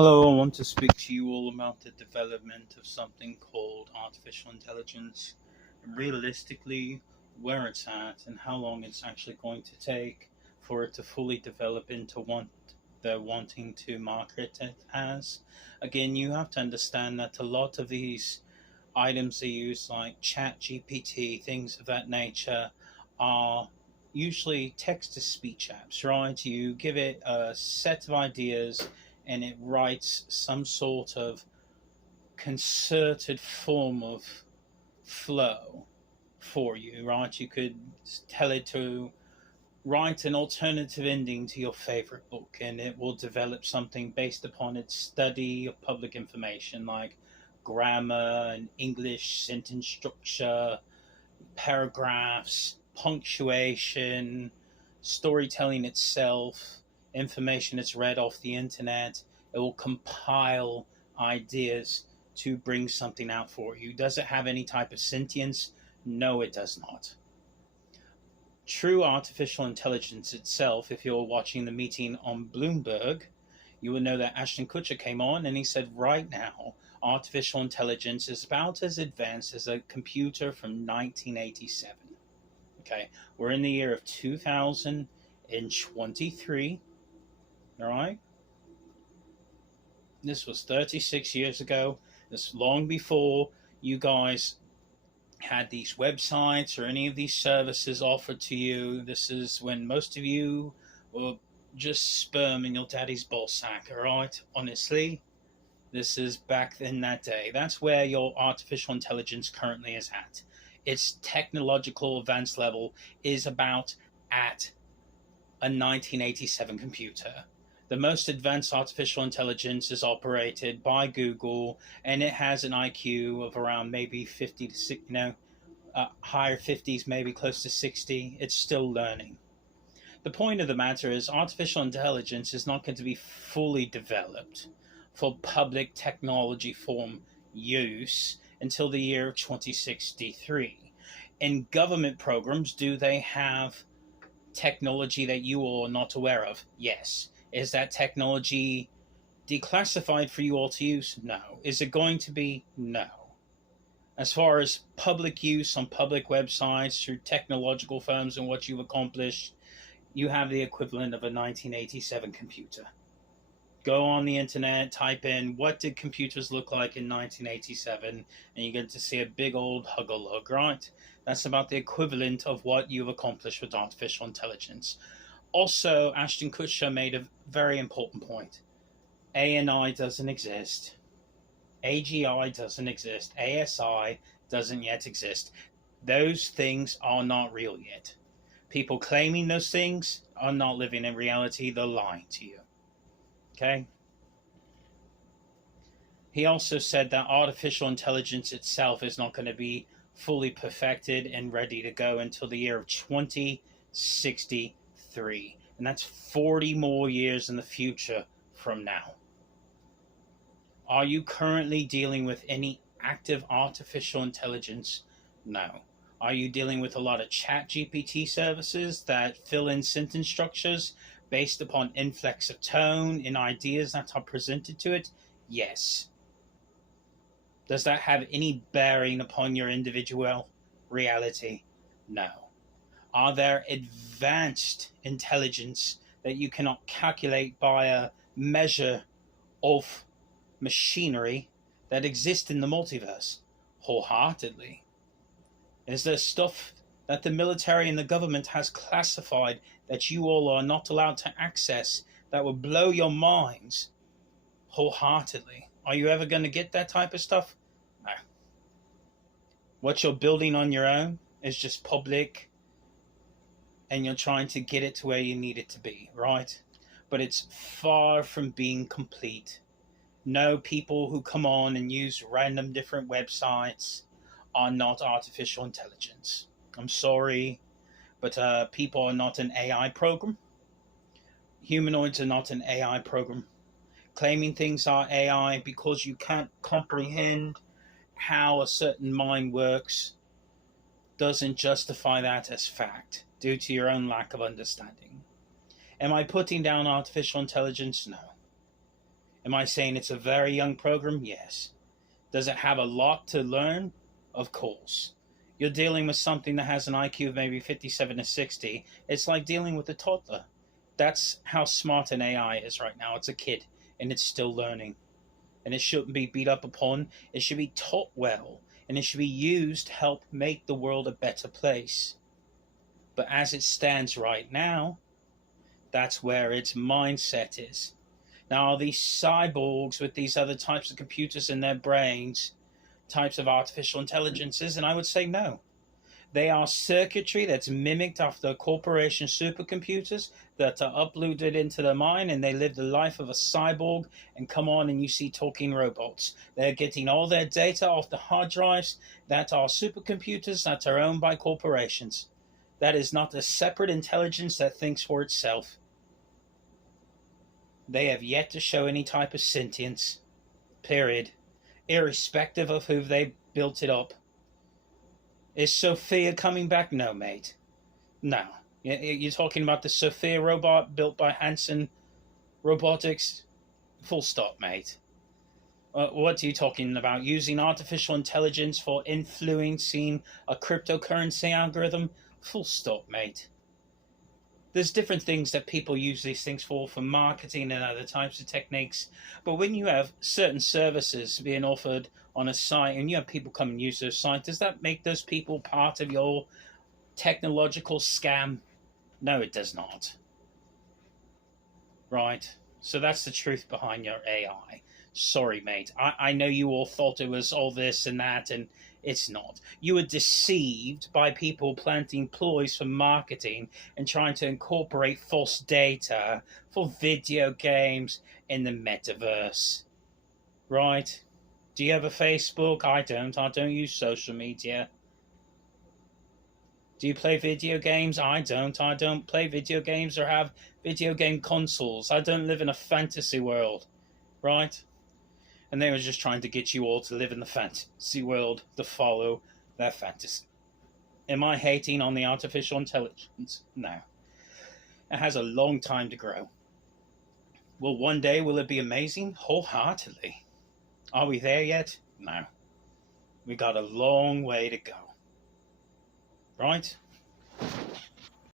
Hello, I want to speak to you all about the development of something called artificial intelligence, and realistically, where it's at and how long it's actually going to take for it to fully develop into what they're wanting to market it as. Again, you have to understand that a lot of these items they use, like Chat GPT, things of that nature, are usually text to speech apps, right? You give it a set of ideas and it writes some sort of concerted form of flow for you, right? You could tell it to write an alternative ending to your favorite book and it will develop something based upon its study of public information like grammar and English sentence structure, paragraphs, punctuation, storytelling itself, information it's read off the internet. It will compile ideas to bring something out for you. Does it have any type of sentience? No, it does not. True artificial intelligence itself, if you're watching the meeting on Bloomberg, you will know that Ashton Kutcher came on and he said, right now, artificial intelligence is about as advanced as a computer from 1987. Okay, we're in the year of 2023. All right, this was 36 years ago. This long before you guys had these websites or any of these services offered to you. This is when most of you were just sperm in your daddy's ball sack, all right? Honestly, this is back in that day. That's where your artificial intelligence currently is at. Its technological advanced level is about at a 1987 computer. The most advanced artificial intelligence is operated by Google, and it has an IQ of around maybe 50 to 60, higher 50s, maybe close to 60. It's still learning. The point of the matter is, artificial intelligence is not going to be fully developed for public technology form use until the year 2063. In government programs, do they have technology that you are not aware of? Yes. Is that technology declassified for you all to use? No. Is it going to be? No. As far as public use on public websites through technological firms and what you've accomplished, you have the equivalent of a 1987 computer. Go on the internet, type in what did computers look like in 1987, and you get to see a big old hug-a-lug, right? That's about the equivalent of what you've accomplished with artificial intelligence. Also, Ashton Kutcher made a very important point. ANI doesn't exist. AGI doesn't exist. ASI doesn't yet exist. Those things are not real yet. People claiming those things are not living in reality. They're lying to you. Okay? He also said that artificial intelligence itself is not going to be fully perfected and ready to go until the year of 2063. And that's 40 more years in the future from now. Are you currently dealing with any active artificial intelligence? No. Are you dealing with a lot of Chat GPT services that fill in sentence structures based upon inflex of tone and ideas that are presented to it? Yes. Does that have any bearing upon your individual reality? No. Are there advanced intelligence that you cannot calculate by a measure of machinery that exists in the multiverse? Wholeheartedly. Is there stuff that the military and the government has classified that you all are not allowed to access that will blow your minds? Wholeheartedly. Are you ever going to get that type of stuff? No. What you're building on your own is just public, and you're trying to get it to where you need it to be, right? But it's far from being complete. No, people who come on and use random different websites are not artificial intelligence. I'm sorry, but people are not an AI program. Humanoids are not an AI program. Claiming things are AI because you can't comprehend how a certain mind works doesn't justify that as fact due to your own lack of understanding. Am I putting down artificial intelligence? No. Am I saying it's a very young program? Yes. Does it have a lot to learn? Of course. You're dealing with something that has an IQ of maybe 57 to 60. It's like dealing with a toddler. That's how smart an AI is right now. It's a kid, and it's still learning. And it shouldn't be beat up upon. It should be taught well, and it should be used to help make the world a better place. But as it stands right now, that's where its mindset is. Now, are these cyborgs with these other types of computers in their brains types of artificial intelligences? And I would say no. They are circuitry that's mimicked after corporation supercomputers that are uploaded into the mind, and they live the life of a cyborg and come on and you see talking robots. They're getting all their data off the hard drives that are supercomputers that are owned by corporations. That is not a separate intelligence that thinks for itself. They have yet to show any type of sentience, period, irrespective of who they built it up. Is Sophia coming back? No, mate. No. You're talking about the Sophia robot built by Hanson Robotics? Full stop, mate. What are you talking about? Using artificial intelligence for influencing a cryptocurrency algorithm? Full stop, mate. There's different things that people use these things for marketing and other types of techniques. But when you have certain services being offered on a site and you have people come and use those sites, does that make those people part of your technological scam? No, it does not. Right? So that's the truth behind your AI. Sorry, mate. I know you all thought it was all this and that, and it's not. You were deceived by people planting ploys for marketing and trying to incorporate false data for video games in the metaverse. Right? Do you have a Facebook? I don't. I don't use social media. Do you play video games? I don't. I don't play video games or have video game consoles. I don't live in a fantasy world. Right? And they were just trying to get you all to live in the fantasy world, to follow their fantasy. Am I hating on the artificial intelligence? No. It has a long time to grow. Will one day, will it be amazing? Wholeheartedly. Are we there yet? No. We got a long way to go. Right?